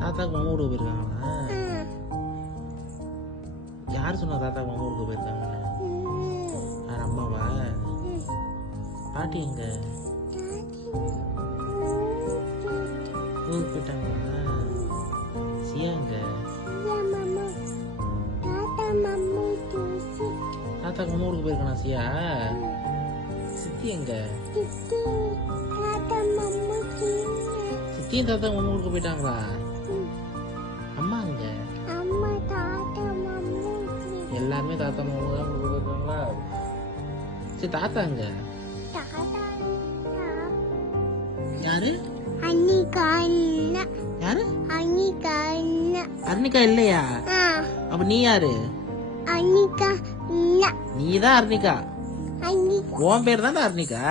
தாத்தாக்கு மாமா ஊருக்கு போயிருக்காங்களா? யார் சொன்னா தாத்தாக்கு மாமா ஊருக்கு போயிருக்காங்கன்னு? யார் அம்மாவா? பாட்டி எங்க? ஊருக்கு போயிட்டாங்களா? சியா எங்க? தாத்தாக்கு மாமா ஊருக்கு போயிருக்கானா சியா? சித்தி எங்க? சித்தியும் தாத்தா மாமா ஊருக்கு போயிட்டாங்களா? அம்மா எங்க? எல்லாருமே தாத்தா மாமா தான் ஊருக்கு போயிருக்காங்களா? சரி தாத்தா எங்க? யாரு? யாரு? அர்ணிகா இல்லையா? அப்ப நீ யாரு? நீதான் அர்ணிகா. உன் பேர் தான் அர்ணிகா.